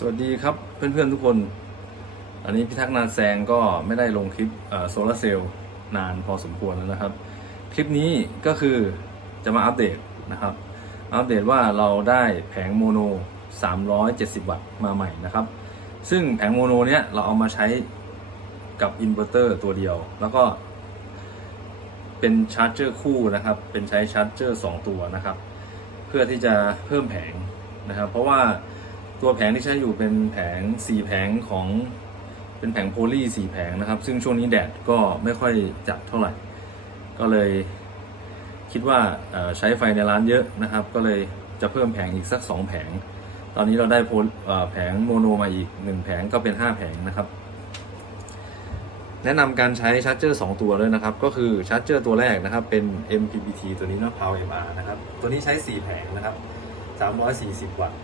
สวัสดีครับเพื่อนๆทุกคน อันนี้พิทักษ์นานแซงก็ไม่ได้ลงคลิปโซลาเซลล์นานพอสมควรแล้วนะครับ คลิปนี้ก็คือจะมาอัปเดตนะครับ อัปเดตว่าเราได้แผงโมโน 370 วัตต์มาใหม่นะครับ ซึ่งแผงโมโนเนี้ยเราเอามาใช้กับอินเวอร์เตอร์ตัวเดียว แล้วก็เป็นชาร์จเจอร์คู่นะครับ เป็นใช้ชาร์จเจอร์2ตัวนะครับ เพื่อที่จะเพิ่มแผงนะครับ เพราะว่า ตัวแผงที่ใช้อยู่เป็นแผง4แผงของเป็นแผงโพลี4แผงนะครับ ซึ่งช่วงนี้แดดก็ไม่ค่อยจัดเท่าไหร่ ก็เลยคิดว่าใช้ไฟในร้านเยอะนะครับ ก็เลยจะเพิ่มแผงอีกสัก 2 แผง ตอนนี้เราได้โพแผงโมโนมาอีก 1 แผงก็เป็น 5 แผงนะครับ แนะนำการใช้ชาร์จเจอร์2ตัวด้วยนะครับ ก็คือชาร์จเจอร์ตัวแรกนะครับ เป็น MPPT ตัวนี้เนาะ Power MR นะครับ ตัวนี้ใช้ 4 แผงนะครับ 340 วัตต์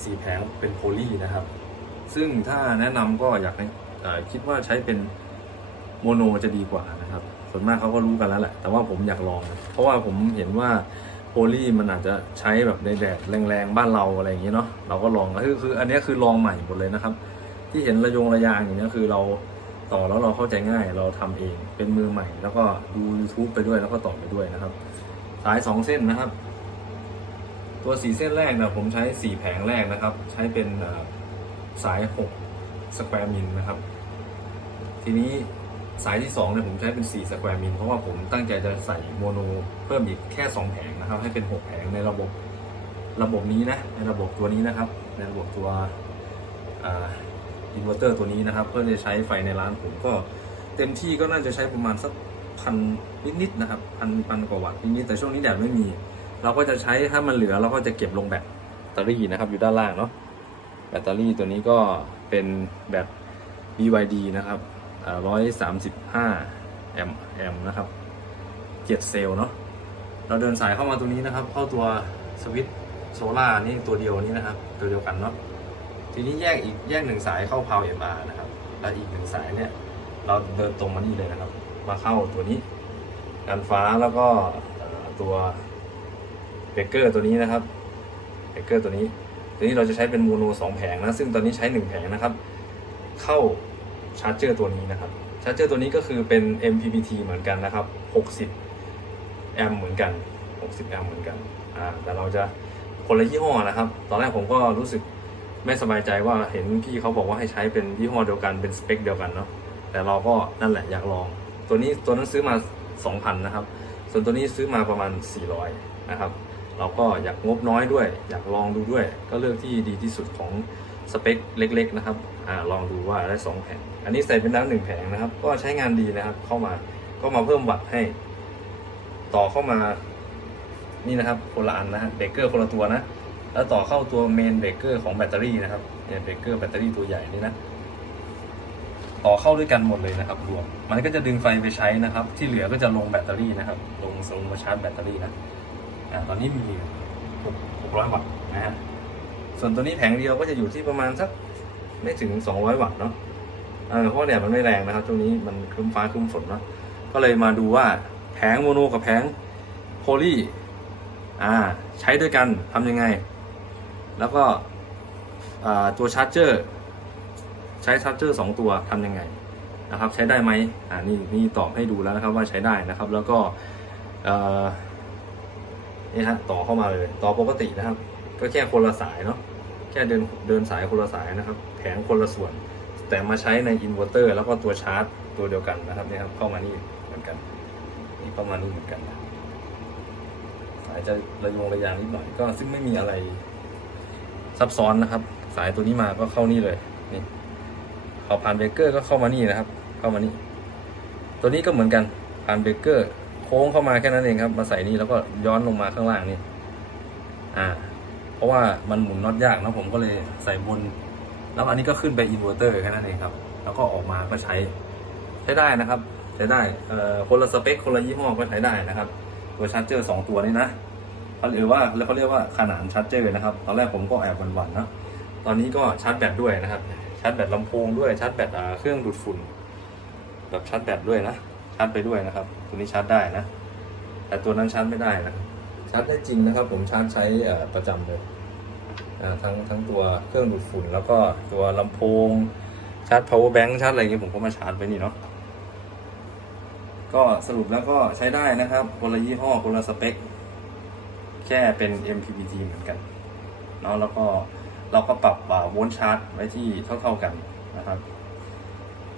4แผงเป็นโพลีนะครับ ซึ่งถ้าแนะนำก็อยากให้คิดว่าใช้เป็นโมโนจะดีกว่านะครับ ส่วนมากเขาก็รู้กันแล้วแหละ แต่ว่าผมอยากลอง เพราะว่าผมเห็นว่าโพลีมันอาจจะใช้แบบในแดดแรงๆ บ้านเราอะไรอย่างเงี้ยเนาะ เราก็ลองคือคืออันนี้คือลองใหม่หมดเลยนะครับ ที่เห็นระยงระยางอย่างเงี้คือเราต่อแล้วเราเข้าใจง่ายเราทำเองเป็นมือใหม่ แล้วก็ดู YouTube ไปด้วยแล้วก็ต่อไปด้วยนะครับ สาย 2 เส้นนะครับ ตัวสีเส้นแรกนะผมใช้สีแผงแรกนะครับ ใช้เป็นสาย 6 สแควร์มิลนะครับ ทีนี้สายที่2เนี่ยผมใช้เป็น 4 สแควร์มิลเพราะว่าผมตั้งใจจะใส่โมโนเพิ่มอีกแค่ 2 แผงนะครับ ให้เป็น 6 แผงในระบบระบบนี้นะ ในระบบตัวนี้นะครับ ในระบบตัวอินเวอร์เตอร์ตัวนี้นะครับ เพื่อจะใช้ไฟในร้านผมก็เต็มที่ก็น่าจะใช้ประมาณสักพันนิดๆนะครับพันพันกว่าวัตต์นิดๆแต่ช่วงนี้แดดไม่มี เราก็จะใช้ถ้ามันเหลือเราก็จะเก็บลงแบตเตอรี่นะครับอยู่ด้านล่างเนาะแบตเตอรี่ตัวนี้ก็เป็นแบต BYD นะครับร้อยสามสิบห้าแอมแอมนะครับเจ็ดเซลล์เนาะเราเดินสายเข้ามาตัวนี้นะครับ เข้าตัวสวิตช์โซล่านี่ตัวเดียวนี้นะครับ ตัวเดียวกันเนาะทีนี้แยกอีกแยกหนึ่งสายเข้า Power MR นะครับ แล้วอีกหนึ่งสายเนี่ย เราเดินตรงมานี่เลยนะครับ มาเข้าตัวนี้ กันฟ้าแล้วก็ตัว เบเกอร์ตัวนี้นะครับเบเกอร์ตัวนี้ ตัวนี้เราจะใช้เป็นโมโนสองแผงนะ ซึ่งตอนนี้ใช้หนึ่งแผงนะครับ เข้าชาร์จเจอร์ตัวนี้นะครับ ชาร์จเจอร์ตัวนี้ก็คือเป็น MPPT เหมือนกันนะครับ 60 แอมป์เหมือนกัน 60 แอมป์เหมือนกัน อ่า แต่เราจะคนละยี่ห้อนะครับ ตอนแรกผมก็รู้สึกไม่สบายใจว่าเห็นพี่เขาบอกว่าให้ใช้เป็นยี่ห้อเดียวกัน เป็นสเปคเดียวกันเนาะ แต่เราก็นั่นแหละอยากลอง ตัวนี้ตัวนั้นซื้อมา 2,000 นะครับ ส่วนตัวนี้ซื้อมาประมาณ 400 นะครับ เราก็อยากงบน้อยด้วย อยากลองดูด้วย ก็เลือกที่ดีที่สุดของสเปคเล็ก ๆ นะครับอลองดูว่าได้ 2 แผง อันนี้ใส่เป็นน้ำหนึ่งแผงนะครับ ก็ใช้งานดีนะครับ เข้ามาก็มาเพิ่มวัตต์ให้ ต่อเข้ามา นี่นะครับคนละอันนะฮะเบรกเกอร์คนละตัวนะ แล้วต่อเข้าตัวเมนเบรกเกอร์ของแบตเตอรี่นะครับเนี่ยเบรกเกอร์แบตเตอรี่ตัวใหญ่นี่นะต่อเข้าด้วยกันหมดเลยนะครับรวม มันก็จะดึงไฟไปใช้นะครับ ที่เหลือก็จะลงแบตเตอรี่นะครับ ลงลงมาชาร์จแบตเตอรี่นะ อ่าตอนนี้มี600 วัตต์นะฮะส่วนตัวนี้แผงเดียวก็จะอยู่ที่ประมาณสักไม่ถึง 200 วัตต์เนาะเออเพราะแดดมันไม่แรงนะครับช่วงนี้มันครึ้มฟ้าครึ้มฝนเนาะก็เลยมาดูว่าแผงโมโนกับแผงโพลีอ่าใช้ด้วยกันทำยังไง แล้วก็ตัวชาร์จเจอร์ใช้ชาร์จเจอร์สองตัวทำยังไงนะครับ ใช้ได้ไหมอ่านี่นี่ตอบให้ดูแล้วนะครับว่าใช้ได้นะครับ แล้วก็ นี่ฮะต่อเข้ามาเลย ต่อปกตินะครับ ก็แค่คนละสายเนาะแค่เดินเดินสายคนละสายนะครับ แผงคนละส่วน แต่มาใช้ในอินเวอร์เตอร์แล้วก็ตัวชาร์จตัวเดียวกันนะครับนี่ครับเข้ามานี่เหมือนกันนี่เข้ามานี่เหมือนกันนะสายจะระยงระยางนิดหน่อยก็ซึ่งไม่มีอะไรซับซ้อนนะครับ สายตัวนี้มาก็เข้านี่เลยนี่พอผ่านเบรกเกอร์ก็เข้ามานี่นะครับ เข้ามานี่ตัวนี้ก็เหมือนกันผ่านเบรกเกอร์ ค้งเข้ามาแค่นั้นเองครับ มาใส่นี่แล้วก็ย้อนลงมาข้างล่างนี่ อ่า เพราะว่ามันหมุนน็อตยากนะผมก็เลยใส่บน แล้วอันนี้ก็ขึ้นไปอินเวอร์เตอร์แค่นั้นเองครับ แล้วก็ออกมาก็ใช้ ใช้ได้นะครับ ใช้ได้ เอ่อ คนละสเปค คนละยี่ห้อก็ใช้ได้นะครับ ตัวชาร์จเจอร์สองตัวนี้นะเขาหรือว่าแล้วเขาเรียกว่าขนานชาร์จเจอร์นะครับ ตอนแรกผมก็แอบหวั่นๆนะตอนนี้ก็ชาร์จแบตด้วยนะครับ ชาร์จแบตลำโพงด้วย ชาร์จแบตเครื่องดูดฝุ่น แบบชาร์จแบตด้วยนะ ชาร์จไปด้วยนะครับ ตัวนี้ชาร์จได้นะ แต่ตัวนั้นชาร์จไม่ได้นะชาร์จได้จริงนะครับ ผมชาร์จใช้ประจำเลยทั้งทั้งตัวเครื่องดูดฝุ่น แล้วก็ตัวลำโพงชาร์จ power bank ชาร์จอะไรเงี้ยผมก็มาชาร์จไว้นี่เนาะก็สรุปแล้วก็ใช้ได้นะครับคนละยี่ห้อคนละสเปค แค่เป็น MPPT เหมือนกันเนาะแล้วก็เราก็ปรับโวลต์ชาร์จไว้ที่เท่า ๆกันนะครับ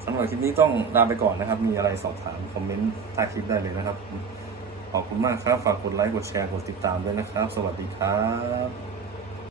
สำหรับคลิปนี้ต้องลาไปก่อนนะครับ มีอะไรสอบถามคอมเมนต์ใต้คลิปได้เลยนะครับ ขอบคุณมากครับ ฝากกดไลค์ กดแชร์ กดติดตามด้วยนะครับ สวัสดีครับ